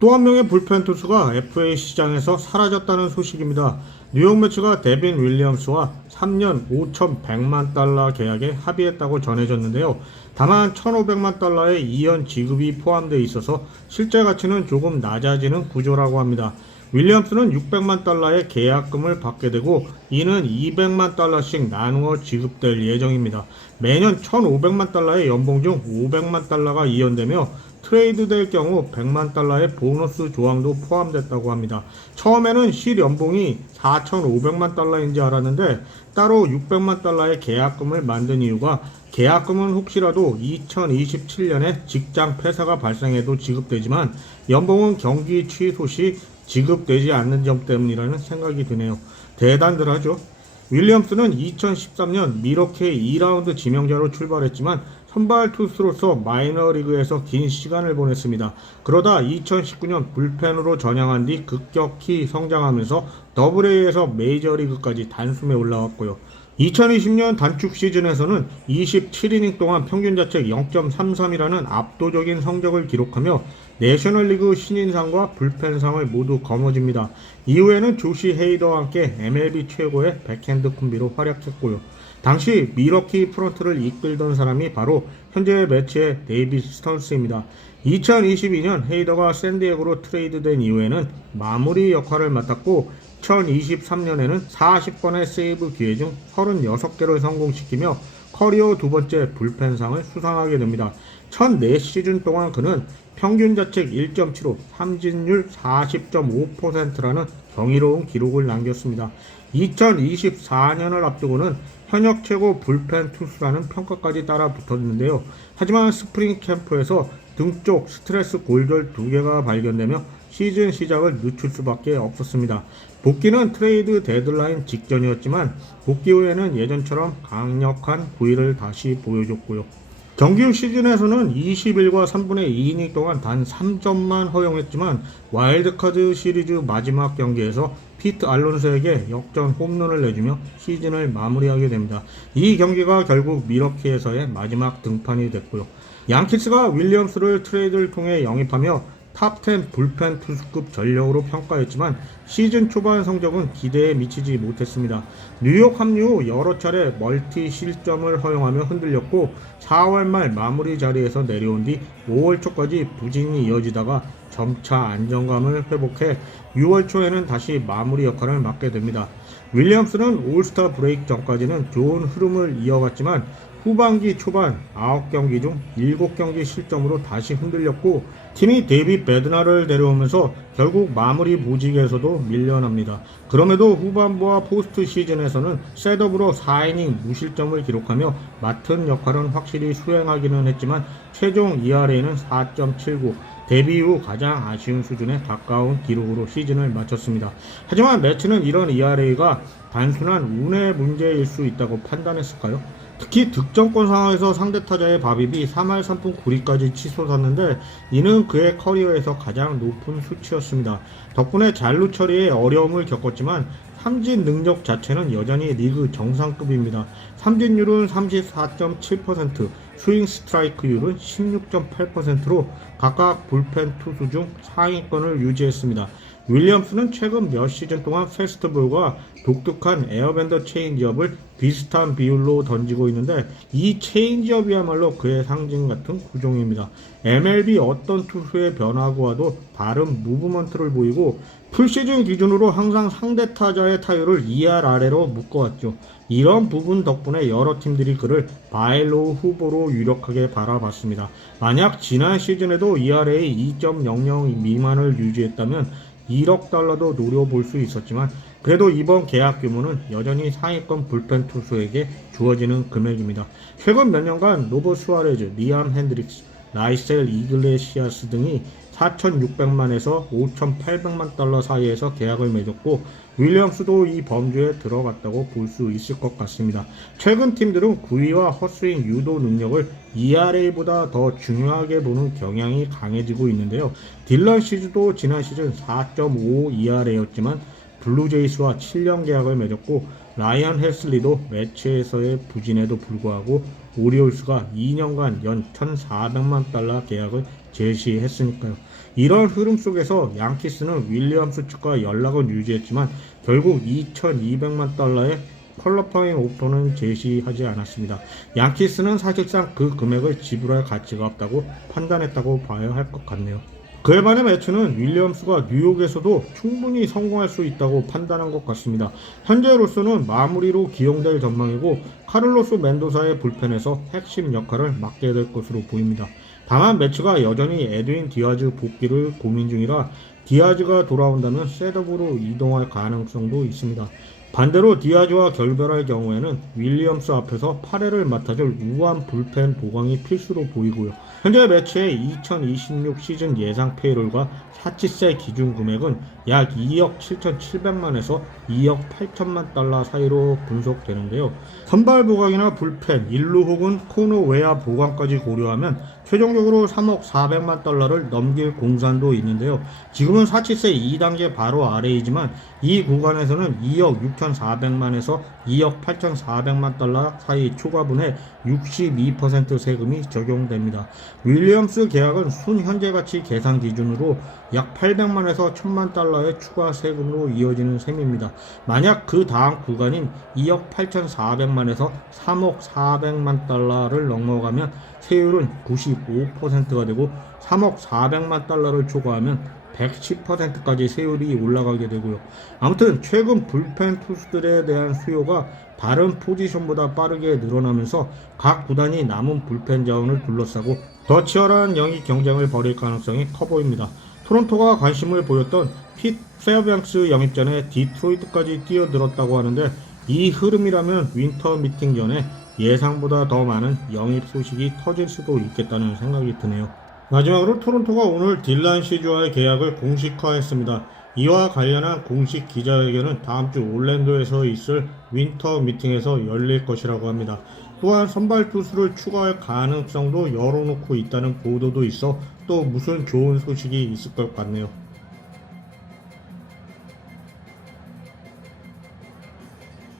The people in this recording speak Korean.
또 한 명의 불펜 투수가 FA 시장에서 사라졌다는 소식입니다. 뉴욕 매츠가 데빈 윌리엄스와 3년 5,100만 달러 계약에 합의했다고 전해졌는데요. 다만 1,500만 달러의 2연 지급이 포함되어 있어서 실제 가치는 조금 낮아지는 구조라고 합니다. 윌리엄스는 600만 달러의 계약금을 받게 되고 이는 200만 달러씩 나누어 지급될 예정입니다. 매년 1,500만 달러의 연봉 중 500만 달러가 이연되며 트레이드 될 경우 100만 달러의 보너스 조항도 포함됐다고 합니다. 처음에는 실 연봉이 4,500만 달러인 지 알았는데 따로 600만 달러의 계약금을 만든 이유가 계약금은 혹시라도 2027년에 직장 폐사가 발생해도 지급되지만 연봉은 경기 취소 시 지급되지 않는 점 때문이라는 생각이 드네요. 대단들 하죠. 윌리엄스는 2013년 미러케 2라운드 지명자로 출발했지만 선발 투수로서 마이너리그에서 긴 시간을 보냈습니다. 그러다 2019년 불펜으로 전향한 뒤 급격히 성장하면서 더블A에서 메이저리그까지 단숨에 올라왔고요. 2020년 단축 시즌에서는 27이닝 동안 평균 자책 0.33이라는 압도적인 성적을 기록하며 내셔널리그 신인상과 불펜상을 모두 거머쥡니다. 이후에는 조시 헤이더와 함께 MLB 최고의 백핸드 콤비로 활약했고요. 당시 미러키 프런트를 이끌던 사람이 바로 현재 매치의 데이비 스턴스입니다. 2022년 헤이더가 샌디에고로 트레이드된 이후에는 마무리 역할을 맡았고 2023년에는 40번의 세이브 기회 중 36개를 성공시키며 커리어 두 번째 불펜상을 수상하게 됩니다. 1004시즌 동안 그는 평균 자책 1.75, 삼진율 40.5%라는 경이로운 기록을 남겼습니다. 2024년을 앞두고는 현역 최고 불펜 투수라는 평가까지 따라 붙었는데요. 하지만 스프링 캠프에서 등 쪽 스트레스 골절 두 개가 발견되며 시즌 시작을 늦출 수밖에 없었습니다. 복귀는 트레이드 데드라인 직전이었지만 복귀 후에는 예전처럼 강력한 부위를 다시 보여줬고요. 정규 시즌에서는 21과 3분의 2이닝 동안 단 3점만 허용했지만 와일드카드 시리즈 마지막 경기에서 피트 알론소에게 역전 홈런을 내주며 시즌을 마무리하게 됩니다. 이 경기가 결국 미러키에서의 마지막 등판이 됐고요. 양키스가 윌리엄스를 트레이드를 통해 영입하며 탑10 불펜 투수급 전력으로 평가했지만 시즌 초반 성적은 기대에 미치지 못했습니다. 뉴욕 합류 후 여러 차례 멀티 실점을 허용하며 흔들렸고 4월 말 마무리 자리에서 내려온 뒤 5월 초까지 부진이 이어지다가 점차 안정감을 회복해 6월 초에는 다시 마무리 역할을 맡게 됩니다. 윌리엄스는 올스타 브레이크 전까지는 좋은 흐름을 이어갔지만 후반기 초반 9경기 중 7경기 실점으로 다시 흔들렸고 팀이 데이비 베드나를 데려오면서 결국 마무리 보직에서도 밀려납니다. 그럼에도 후반부와 포스트 시즌에서는 셋업으로 4이닝 무실점을 기록하며 맡은 역할은 확실히 수행하기는 했지만 최종 ERA는 4.79 데뷔 후 가장 아쉬운 수준에 가까운 기록으로 시즌을 마쳤습니다. 하지만 매치는 이런 ERA가 단순한 운의 문제일 수 있다고 판단했을까요? 특히 득점권 상황에서 상대 타자의 바비비 3할 3푼 9리까지 치솟았는데 이는 그의 커리어에서 가장 높은 수치였습니다. 덕분에 잘루 처리에 어려움을 겪었지만 삼진 능력 자체는 여전히 리그 정상급입니다. 삼진율은 34.7%, 스윙 스트라이크율은 16.8%로 각각 불펜 투수 중 상위권을 유지했습니다. 윌리엄스는 최근 몇 시즌 동안 페스트볼과 독특한 에어밴더 체인지업을 비슷한 비율로 던지고 있는데 이 체인지업이야말로 그의 상징 같은 구종입니다. MLB 어떤 투수의 변화고 와도 다른 무브먼트를 보이고 풀시즌 기준으로 항상 상대 타자의 타율을 2할 아래로 묶어왔죠. 이런 부분 덕분에 여러 팀들이 그를 바일로우 후보로 유력하게 바라봤습니다. 만약 지난 시즌에도 ERA 2.00 미만을 유지했다면 1억 달러도 노려볼 수 있었지만 그래도 이번 계약 규모는 여전히 상위권 불펜 투수에게 주어지는 금액입니다. 최근 몇 년간 로버 수아레즈, 리암 핸드릭스, 라이셀 이글레시아스 등이 4,600만에서 5,800만 달러 사이에서 계약을 맺었고 윌리엄스도 이 범주에 들어갔다고 볼 수 있을 것 같습니다. 최근 팀들은 구위와 헛스윙 유도 능력을 ERA보다 더 중요하게 보는 경향이 강해지고 있는데요. 딜런 시즈도 지난 시즌 4.5 ERA였지만 블루제이스와 7년 계약을 맺었고 라이언 헬슬리도 매치에서의 부진에도 불구하고 오리올스가 2년간 연 1,400만 달러 계약을 제시했으니까요. 이런 흐름 속에서 양키스는 윌리엄스 측과 연락은 유지했지만 결국 2,200만 달러의 퀄러파잉 오퍼는 제시하지 않았습니다. 양키스는 사실상 그 금액을 지불할 가치가 없다고 판단했다고 봐야 할 것 같네요. 그에 반해 매추는 윌리엄스가 뉴욕에서도 충분히 성공할 수 있다고 판단한 것 같습니다. 현재로서는 마무리로 기용될 전망이고 카를로스 멘도사의 불펜에서 핵심 역할을 맡게 될 것으로 보입니다. 다만 매츠가 여전히 에드윈 디아즈 복귀를 고민 중이라 디아즈가 돌아온다면 셋업으로 이동할 가능성도 있습니다. 반대로 디아즈와 결별할 경우에는 윌리엄스 앞에서 8회를 맡아줄 우한 불펜 보강이 필수로 보이고요. 현재 매치의 2026 시즌 예상 페이롤과 사치세 기준 금액은 약 2억 7,700만에서 2억 8천만 달러 사이로 분석되는데요. 선발 보강이나 불펜, 일루 혹은 코너 외야 보강까지 고려하면 최종적으로 3억 400만 달러를 넘길 공산도 있는데요. 지금은 사치세 2단계 바로 아래이지만 이 구간에서는 2억 6,400만에서 2억 8,400만 달러 사이 초과분에 62% 세금이 적용됩니다. 윌리엄스 계약은 순 현재 가치 계산 기준으로 약 800만에서 1000만 달러의 추가 세금으로 이어지는 셈입니다. 만약 그 다음 구간인 2억 8,400만에서 3억 400만 달러를 넘어가면 세율은 95%가 되고 3억 400만 달러를 초과하면 110%까지 세율이 올라가게 되고요. 아무튼 최근 불펜 투수들에 대한 수요가 다른 포지션보다 빠르게 늘어나면서 각 구단이 남은 불펜 자원을 둘러싸고 더 치열한 영입 경쟁을 벌일 가능성이 커 보입니다. 토론토가 관심을 보였던 핏 페어뱅스 영입 전에 디트로이트까지 뛰어들었다고 하는데 이 흐름이라면 윈터 미팅 전에 예상보다 더 많은 영입 소식이 터질 수도 있겠다는 생각이 드네요. 마지막으로 토론토가 오늘 딜란 시주와의 계약을 공식화했습니다. 이와 관련한 공식 기자회견은 다음 주 올랜도에서 있을 윈터 미팅에서 열릴 것이라고 합니다. 또한 선발 투수를 추가할 가능성도 열어놓고 있다는 보도도 있어 또 무슨 좋은 소식이 있을 것 같네요.